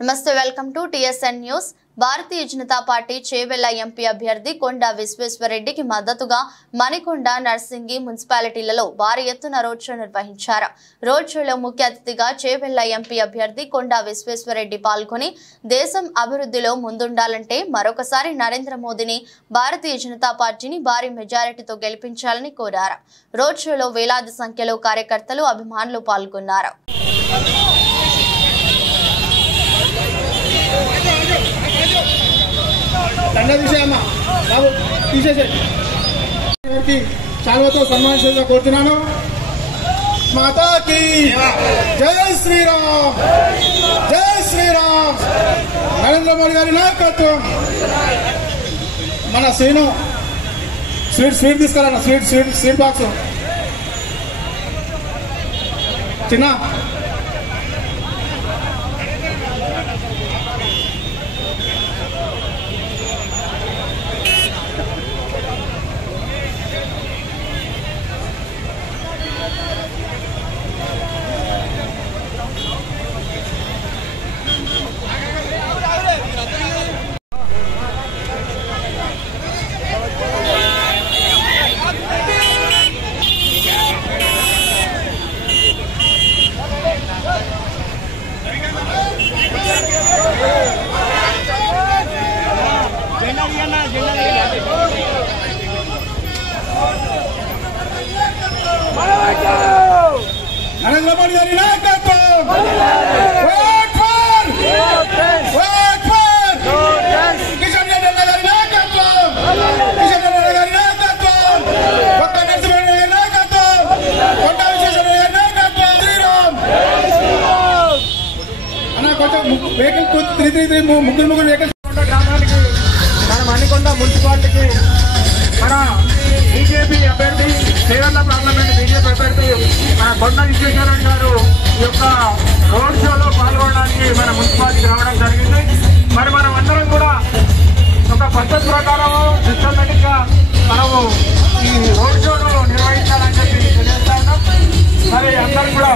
నమస్తే welcome to TSN news. Bharatiya Janata party Chevella MP అభ్యర్థి కొండా విశ్వేశ్వరరెడ్డికి మద్దతుగా మణికొండ నర్సింగి మున్సిపాలిటీలలో భారీ ఎత్తున రోడ్ షో నిర్వహించారు। రోడ్ షోలో ముఖ్య అతిథిగా చేవెళ్ల ఎంపీ అభ్యర్థి కొండా విశ్వేశ్వరరెడ్డి పాల్గొని దేశం అభివృద్ధిలో ముందుండాలంటే మరొకసారి నరేంద్ర మోదీని భారతీయ జనతా పార్టీని భారీ మెజారిటీతో గెలిపించాలని కోరారు। రోడ్ షోలో వేలాది సంఖ్యలో కార్యకర్తలు అభిమానులు పాల్గొన్నారు। शालवतो सम्मानित कोरुतुन्नानु। माता की जय श्री राम, जय श्री राम। नरेंद्र मोदी गारी नायकत्व मन सीनु स्वीट तीसुकुरा स्वीट बाक्स चिन्ना नरेंद्र मोदी गारी नायकत्व किशन रेड्डी गारी नायकत्व डॉक्टर नरसिंह रेड्डी नायकत्व కొండా విశ్వేశ్వరరెడ్డి గారి నాయకత్వం శ్రీరామ్ అన్న కొంచెం వెహికల్ 333 ముగ్గురు వెహికల్స్ గ్రామానికి మన మణికొండ మున్సిపాలిటీకి మన బీజేపీ అభ్యర్థి చేవెళ్ల పార్లమెంట్ బీజేపీ అభ్యర్థి మన కొండా విశ్వేశ్వరరెడ్డి గారు ఈ యొక్క రోడ్ షోలో పాల్గొనడానికి మన మున్సిపాలిటీకి రావడం జరిగింది। మరి మనం అందరం కూడా ఒక పద్ధతి ప్రకారం సిస్టమేటిక్ గా మనము ఈ రోడ్ షోను నిర్వహించాలని చెప్పి తెలియజేస్తా ఉన్నాం। మరి అందరం కూడా